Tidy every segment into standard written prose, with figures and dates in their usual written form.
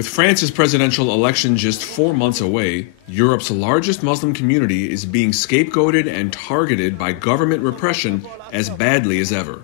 With France's presidential election just 4 months away, Europe's largest Muslim community is being scapegoated and targeted by government repression as badly as ever.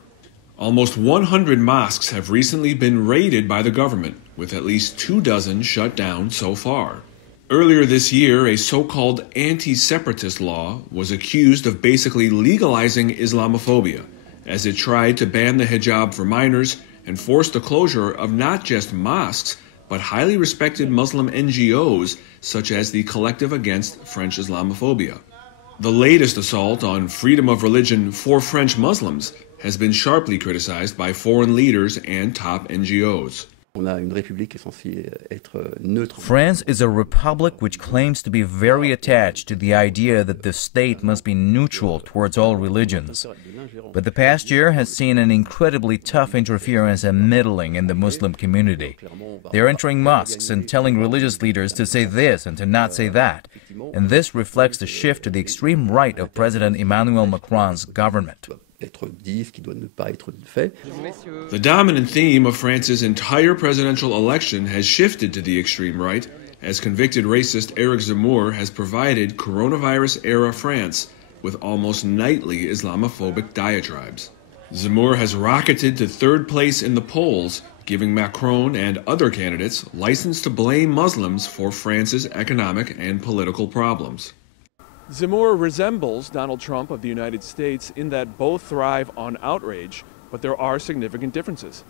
Almost 100 mosques have recently been raided by the government, with at least 24 shut down so far. Earlier this year, a so-called anti-separatist law was accused of basically legalizing Islamophobia, as it tried to ban the hijab for minors and force the closure of not just mosques, but highly respected Muslim NGOs such as the Collective Against French Islamophobia. The latest assault on freedom of religion for French Muslims has been sharply criticized by foreign leaders and top NGOs. France is a republic which claims to be very attached to the idea that the state must be neutral towards all religions. But the past year has seen an incredibly tough interference and meddling in the Muslim community. They're entering mosques and telling religious leaders to say this and to not say that. And this reflects the shift to the extreme right of President Emmanuel Macron's government. The dominant theme of France's entire presidential election has shifted to the extreme right, as convicted racist Éric Zemmour has provided coronavirus-era France with almost nightly Islamophobic diatribes. Zemmour has rocketed to third place in the polls, giving Macron and other candidates license to blame Muslims for France's economic and political problems. Zemmour resembles Donald Trump of the United States in that both thrive on outrage, but there are significant differences.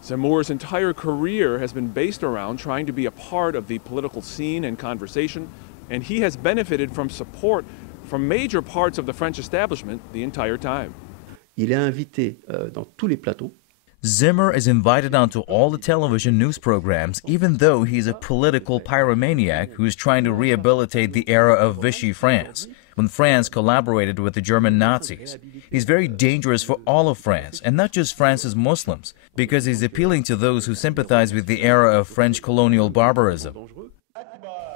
Zemmour's entire career has been based around trying to be a part of the political scene and conversation, and he has benefited from support from major parts of the French establishment the entire time. Zemmour is invited onto all the television news programs, even though he's a political pyromaniac who's trying to rehabilitate the era of Vichy France, when France collaborated with the German Nazis. He's very dangerous for all of France, and not just France's Muslims, because he's appealing to those who sympathize with the era of French colonial barbarism.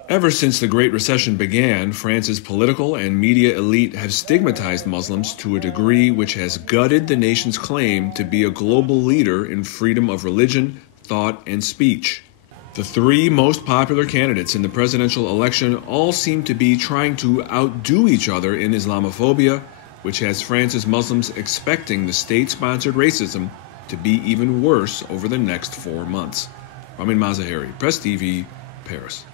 Ever since the Great Recession began, France's political and media elite have stigmatized Muslims to a degree which has gutted the nation's claim to be a global leader in freedom of religion, thought, and speech. The three most popular candidates in the presidential election all seem to be trying to outdo each other in Islamophobia, which has France's Muslims expecting the state-sponsored racism to be even worse over the next 4 months. Ramin Mazaheri, Press TV, Paris.